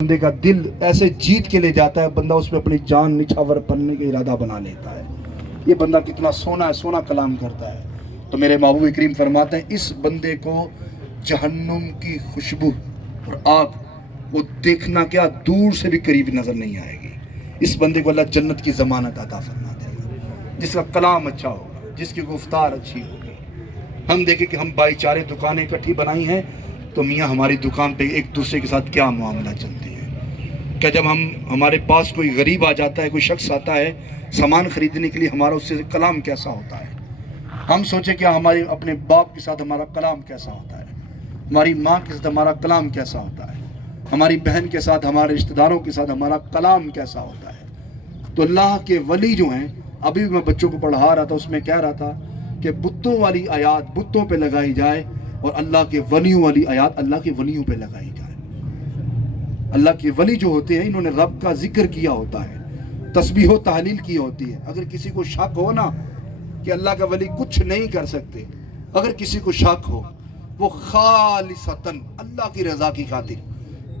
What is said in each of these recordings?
بندے کا دل ایسے جیت کے لے جاتا ہے، بندہ اس میں اپنی جان نچھاور پڑنے کا ارادہ بنا لیتا ہے۔ یہ بندہ کتنا سونا ہے، سونا کلام کرتا ہے۔ تو میرے محبوب کریم فرماتے ہیں اس بندے کو جہنم کی خوشبو اور آگ وہ دیکھنا کیا دور سے بھی قریب نظر نہیں آئے گی۔ اس بندے کو اللہ جنت کی ضمانت عطا فرما دے گا، جس کا کلام اچھا ہوگا، جس کی گفتار اچھی ہوگی۔ ہم دیکھیں کہ ہم بھائی چارے دکانیں اکٹھی بنائی ہیں تو میاں ہماری دکان پہ ایک دوسرے کے ساتھ کیا معاملہ چلتے ہیں۔ کہ جب ہمارے پاس کوئی غریب آ جاتا ہے، کوئی شخص آتا ہے سامان خریدنے کے لیے، ہمارا اس سے کلام کیسا ہوتا ہے؟ ہم سوچیں کہ ہمارے اپنے باپ کے ساتھ ہمارا کلام کیسا ہوتا ہے، ہماری ماں کے ساتھ ہمارا کلام کیسا ہوتا ہے، ہماری بہن کے ساتھ، ہمارے رشتہ داروں کے ساتھ ہمارا کلام کیسا ہوتا ہے۔ تو اللہ کے ولی جو ہیں، ابھی میں بچوں کو پڑھا رہا تھا، اس میں کہہ رہا تھا کہ بتوں والی آیات بتوں پہ لگائی جائے اور اللہ کے ولیوں والی آیات اللہ کے ولیوں پہ لگائی جائے۔ اللہ کے ولی جو ہوتے ہیں انہوں نے رب کا ذکر کیا ہوتا ہے، تسبیح و تحلیل کی ہوتی ہے۔ اگر کسی کو شک ہو نا کہ اللہ کا ولی کچھ نہیں کر سکتے، اگر کسی کو شک ہو، وہ خالصتاً اللہ کی رضا کی خاطر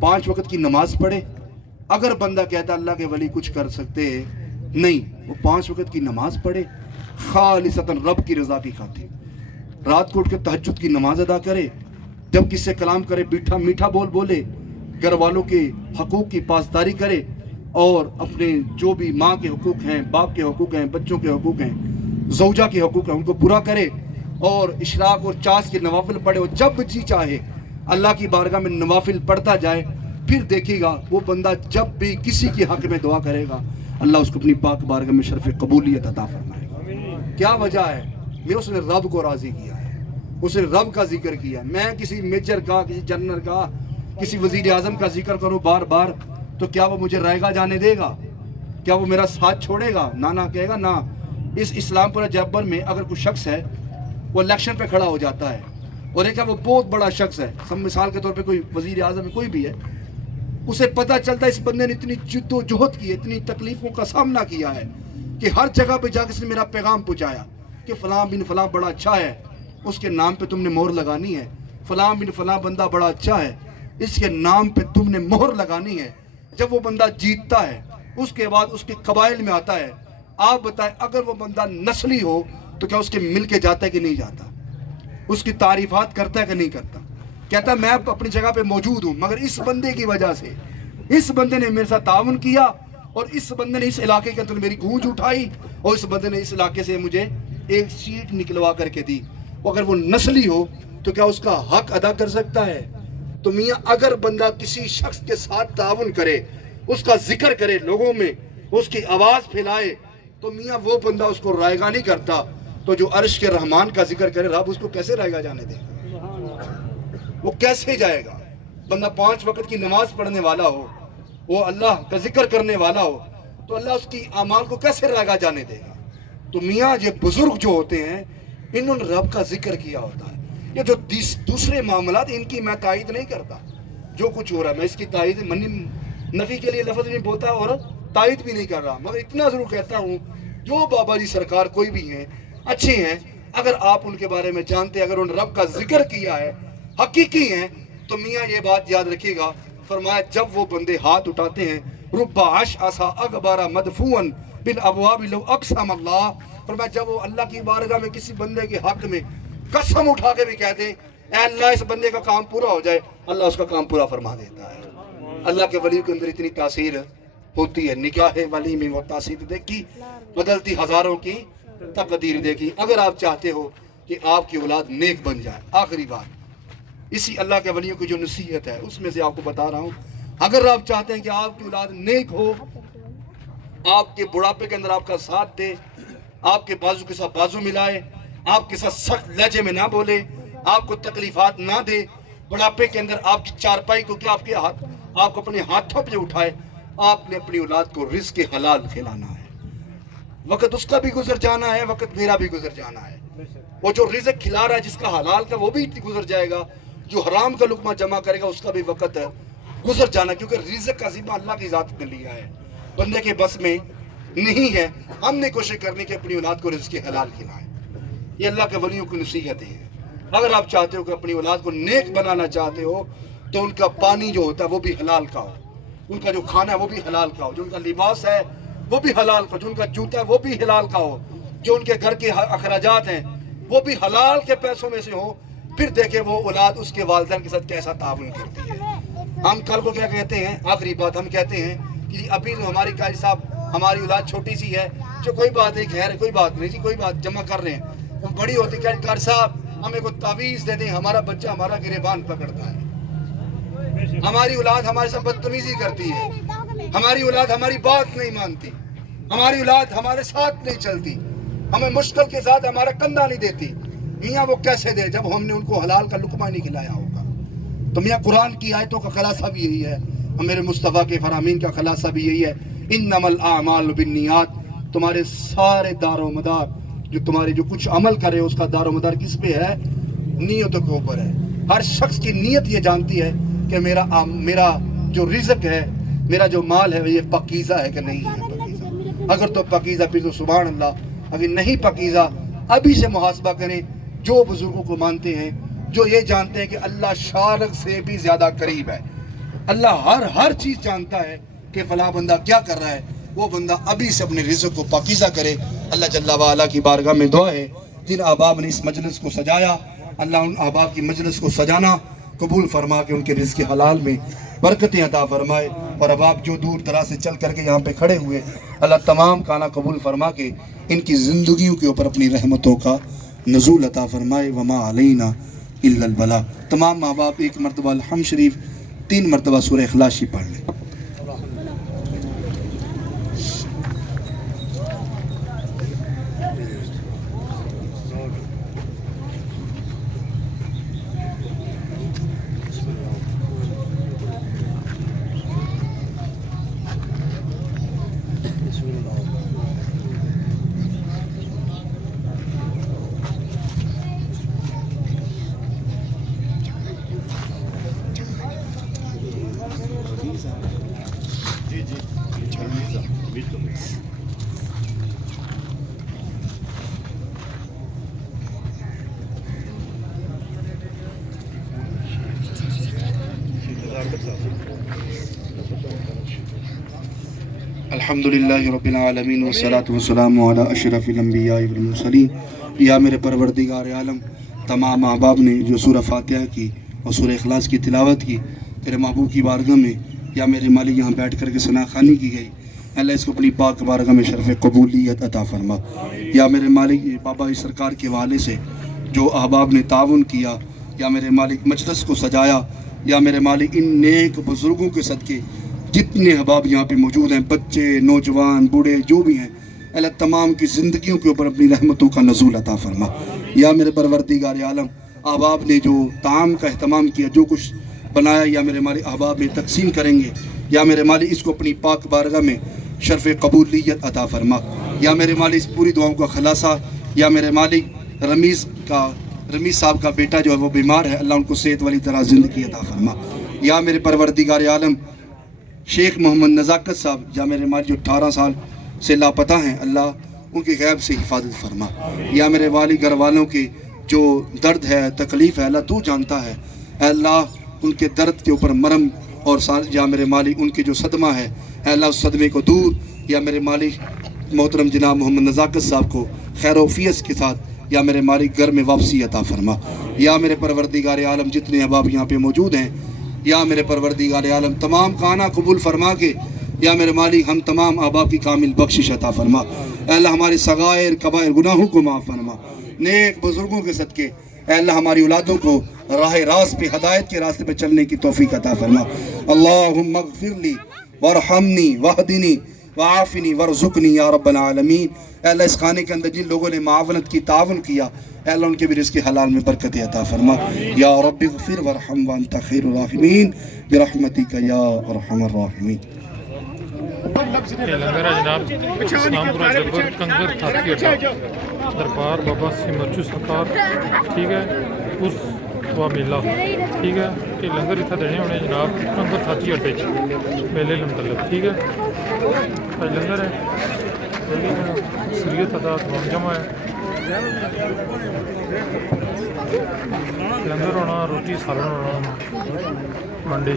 5 وقت کی نماز پڑھے۔ اگر بندہ کہتا اللہ کے ولی کچھ کر سکتے نہیں، وہ 5 وقت کی نماز پڑھے خالصتاً رب کی رضا کی خاطر۔ رات کو اٹھ کے تہجد کی نماز ادا کرے، جب کس سے کلام کرے میٹھا بول بولے، گھر والوں کے حقوق کی پاسداری کرے، اور اپنے جو بھی ماں کے حقوق ہیں، باپ کے حقوق ہیں، بچوں کے حقوق ہیں، زوجہ کے حقوق ہیں، ان کو پورا کرے، اور اشراق اور چاس کے نوافل پڑھے، اور جب جی چاہے اللہ کی بارگاہ میں نوافل پڑھتا جائے۔ پھر دیکھے گا وہ بندہ جب بھی کسی کے حق میں دعا کرے گا، اللہ اس کو اپنی پاک بارگاہ میں شرف قبولیت عطا فرمائے گا۔ کیا وجہ ہے؟ میں اس نے رب کو راضی کیا ہے، اس نے رب کا ذکر کیا ہے۔ میں کسی میجر کا، کسی جنرل کا، کسی وزیر اعظم کا ذکر کروں بار بار تو کیا وہ مجھے رائے گاہ جانے دے گا؟ کیا وہ میرا ساتھ چھوڑے گا؟ نہ کہے گا نا۔ اس اسلام پورہ جبر میں اگر کوئی شخص ہے وہ الیکشن پہ کھڑا ہو جاتا ہے، اور ایک وہ بہت بڑا شخص ہے، مثال کے طور پہ کوئی وزیر اعظم ہے، کوئی بھی ہے، اسے پتہ چلتا ہے اس بندے نے اتنی جد و جہد کی ہے، اتنی تکلیفوں کا سامنا کیا ہے کہ ہر جگہ پہ جا کے اس نے میرا پیغام پہنچایا کہ فلاں بن فلاں بڑا اچھا ہے، اس کے نام پہ تم نے مہر لگانی ہے، فلاں بن فلاں بندہ بڑا اچھا ہے، اس کے نام پہ تم نے مہر لگانی ہے۔ جب وہ بندہ جیتتا ہے اس کے بعد اس کے قبائل میں آتا ہے، آپ بتائیں اگر وہ بندہ نسلی ہو تو کیا اس کے مل کے جاتا ہے کہ نہیں جاتا؟ اس کی تعریفات کرتا ہے کہ نہیں کرتا؟ کہتا ہے میں اپنی جگہ پہ موجود ہوں، مگر اس بندے کی وجہ سے، اس بندے نے میرے ساتھ تعاون کیا، اور اس بندے نے اس علاقے کے اندر میری گونج اٹھائی، اور اس بندے نے اس علاقے سے مجھے ایک سیٹ نکلوا کر کے دی۔ اگر وہ نسلی ہو تو کیا اس کا حق ادا کر سکتا ہے؟ تو میاں اگر بندہ کسی شخص کے ساتھ تعاون کرے، اس کا ذکر کرے، لوگوں میں اس کی آواز پھیلائے، تو میاں وہ بندہ اس کو رائے گاہ نہیں کرتا، تو جو عرش کے رحمان کا ذکر کرے رب اس کو کیسے رائے گاہ جانے دے گا؟ وہ کیسے جائے گا؟ بندہ 5 وقت کی نماز پڑھنے والا ہو، وہ اللہ کا ذکر کرنے والا ہو، تو اللہ اس کی اعمال کو کیسے رائے گاہ جانے دے گا؟ تو میاں یہ بزرگ جو ہوتے ہیں انہوں نے رب کا ذکر کیا ہوتا ہے۔ یہ جو دوسرے معاملات ان کی میں تائید نہیں کرتا، جو کچھ ہو رہا ہے میں اس کی تائید نفی کے لیے لفظ نہیں بولتا اور تائید بھی نہیں کر رہا، مگر اتنا ضرور کہتا ہوں جو بابا جی سرکار کوئی بھی ہیں اچھے ہیں، اگر آپ ان کے بارے میں جانتے، اگر انہوں نے رب کا ذکر کیا ہے، حقیقی ہیں، تو میاں یہ بات یاد رکھیے گا، فرمایا جب وہ بندے ہاتھ اٹھاتے ہیں رب اشعث اغبر مدفوعا بالابواب لو اقسم اللہ، فرمایا جب وہ اللہ کی بارگاہ میں کسی بندے کے حق میں قسم اٹھا کے بھی کہتے ہیں اے اللہ اس بندے کا کام پورا ہو جائے، اللہ اس کا کام پورا فرما دیتا ہے۔ اللہ کے ولی کے اندر اتنی تاثیر ہوتی ہے۔ نکاح ولی میں وہ تاثیر دیکھی، بدلتی ہزاروں کی تقدیر دیکھی۔ اگر آپ چاہتے ہو کہ آپ کی اولاد نیک بن جائے، آخری بات اسی اللہ کے ولیوں کی جو نصیحت ہے اس میں سے آپ کو بتا رہا ہوں، اگر آپ چاہتے ہیں کہ آپ کی اولاد نیک ہو، آپ کے بڑھاپے کے اندر آپ کا ساتھ دے، آپ کے بازو کے ساتھ بازو ملائے، آپ کے ساتھ سخت لہجے میں نہ بولے، آپ کو تکلیفات نہ دے، بڑھاپے کے اندر آپ کی چارپائی کو کیا آپ کو اپنے ہاتھوں پہ اٹھائے، آپ نے اپنی اولاد کو رزق حلال کھلانا ہے۔ وقت اس کا بھی گزر جانا ہے، وقت میرا بھی گزر جانا ہے۔ وہ جو رزق کھلا رہا ہے جس کا حلال کا وہ بھی گزر جائے گا، جو حرام کا لقمہ جمع کرے گا اس کا بھی وقت گزر جانا، کیونکہ رزق کا ذمہ اللہ کی ذات نے لیا ہے، بندے کے بس میں نہیں ہے۔ ہم نے کوشش کرنی کہ اپنی اولاد کو رزق حلال کھلائیں۔ یہ اللہ کے ولیوں کی نصیحتیں ہیں۔ اگر آپ چاہتے ہو کہ اپنی اولاد کو نیک بنانا چاہتے ہو تو ان کا پانی جو ہوتا ہے وہ بھی حلال کا ہو، ان کا جو کھانا ہے وہ بھی حلال کا ہو، جو ان کا لباس ہے وہ بھی حلال کا ہو، جو ان کا جوتا ہے وہ بھی حلال کا ہو، جو ان کے گھر کے اخراجات ہیں وہ بھی حلال کے پیسوں میں سے ہو. پھر دیکھیں وہ اولاد اس کے والدین کے ساتھ کیسا تعاون کرتی ہے. ہم کل کو کیا کہتے ہیں، آخری بات ہم کہتے ہیں کہ ابھی تو ہماری قاری صاحب ہماری اولاد چھوٹی سی ہے، جو کوئی بات نہیں، خیر کوئی بات نہیں جی، کوئی بات جمع کر رہے ہیں. وہ بڑی ہوتی کہ قاری صاحب ہمیں کوئی تعویذ دے دیں، ہمارا بچہ ہمارا گریبان پکڑتا ہے. ہماری اولاد ہمارے ساتھ بدتمیزی کرتی ہے، ہماری اولاد ہماری بات نہیں مانتی، ہماری اولاد ہمارے ساتھ نہیں چلتی، ہمیں مشکل کے ساتھ ہمارا کندھا نہیں دیتی. میاں وہ کیسے دے جب ہم نے ان کو حلال کا لقمہ نہیں کھلایا ہوگا. تو میاں قرآن کی آیتوں کا خلاصہ بھی یہی ہے، میرے مصطفیٰ کے فرامین کا خلاصہ بھی یہی ہے، انما الاعمال بالنیات. تمہارے سارے دار و مدار جو تمہارے جو کچھ عمل کرے اس کا دار و مدار کس پہ ہے؟ نیتوں کے اوپر ہے. ہر شخص کی نیت یہ جانتی ہے کہ میرا جو رزق ہے، میرا جو مال ہے یہ پاکیزہ ہے کہ نہیں ہے پاکیزہ. اگر تو پاکیزہ پھر تو سبحان اللہ، اگر نہیں پاکیزہ ابھی سے محاسبہ کریں. جو بزرگوں کو مانتے ہیں، جو یہ جانتے ہیں کہ اللہ شارق سے بھی زیادہ قریب ہے، اللہ ہر چیز جانتا ہے کہ فلاں بندہ کیا کر رہا ہے، وہ بندہ ابھی سے اپنے رزق کو پاکیزہ کرے. اللہ جل وعلا کی بارگاہ میں دعا ہے، جن احباب نے اس مجلس کو سجایا، اللہ ان احباب کی مجلس کو سجانا قبول فرما کے ان کے رزق حلال میں برکتیں عطا فرمائے. اور احباب جو دور دراز سے چل کر کے یہاں پہ کھڑے ہوئے، اللہ تمام کانا قبول فرما کے ان کی زندگیوں کے اوپر اپنی رحمتوں کا نزول عطا فرمائے. وما علینا الا البلاغ. تمام ماں باپ ایک مرتبہ الحمد شریف 3 مرتبہ سورہ اخلاص پڑھ لیں. الحمدللہ رب العالمین والصلاة والسلام علی اشرف الانبیاء والمرسلین. یا میرے پروردگار عالم، تمام احباب نے جو سورہ فاتحہ کی اور سورہ اخلاص کی تلاوت کی تیرے محبوب کی بارگاہ میں، یا میرے مالک یہاں بیٹھ کر کے ثنا خوانی کی گئی، اللہ اس کو اپنی پاک بارگاہ میں شرف قبولیت عطا فرما. یا میرے مالک بابا سرکار کے والے سے جو احباب نے تعاون کیا، یا میرے مالک مجلس کو سجایا، یا میرے مالک ان نیک بزرگوں کے صدقے جتنے احباب یہاں پہ موجود ہیں، بچے نوجوان بوڑھے جو بھی ہیں، اللہ تمام کی زندگیوں کے اوپر اپنی رحمتوں کا نزول عطا فرما. یا میرے پروردگار عالم، احباب نے جو طعام کا اہتمام کیا، جو کچھ بنایا، یا میرے مالک احباب میں تقسیم کریں گے، یا میرے مالک اس کو اپنی پاک بارگاہ میں شرف قبولیت عطا فرما. یا میرے مالک اس پوری دعاؤں کا خلاصہ، یا میرے مالک رمیز صاحب کا بیٹا جو ہے وہ بیمار ہے، اللہ ان کو صحت والی طرح زندگی عطا فرما. یا میرے پروردگار عالم شیخ محمد نزاکت صاحب، یا میرے مالک جو 18 سال سے لاپتہ ہیں، اللہ ان کی غیب سے حفاظت فرما. یا میرے والد گھر والوں کے جو درد ہے تکلیف ہے، اللہ تو جانتا ہے، اے اللہ ان کے درد کے اوپر مرم اور یا میرے مالک ان کے جو صدمہ ہے، اے اللہ اس صدمے کو دور. یا میرے مالک محترم جناب محمد نزاکت صاحب کو خیر و عافیت کے ساتھ یا میرے مالک گھر میں واپسی عطا فرما. یا میرے پروردگار عالم جتنے احباب یہاں پہ موجود ہیں، یا میرے پروردگار عالم تمام کانا قبول فرما کے یا میرے مالک ہم تمام احباب کی کامل بخشش عطا فرما. اے اللہ ہمارے صغائر کبائر گناہوں کو معاف فرما. نیک بزرگوں کے صدقے اے اللہ ہماری اولادوں کو راہ راست پہ ہدایت کے راستے پہ چلنے کی توفیق عطا فرما. اللہم اغفر لی وارحمنی واہدنی وعافنی وارزقنی یا رب العالمین. اے اللہ اس خانے کے اندر جن لوگوں نے معاونت کی تعاون کیا، اے اللہ ان کے بھی رزق حلال میں برکت عطا فرما. یا رب اغفر وارحم وانت خیر الراحمین برحمتک یا ارحم الراحمین. یہ لنگر ہے جناب اسلام پورہ جبر کنگر تھاکی اڈا دربار بابا سمرچو سرکار، ٹھیک ہے، اس و میلہ، ٹھیک ہے. یہ لنگر اتنا دینے ہونے جناب کنگر تھاکی اڈے میلے متعلق، ٹھیک ہے. آج لنگر ہے سریت ادا تمام جمع ہے. لنگر ہونا روٹی سالن ہونا منڈی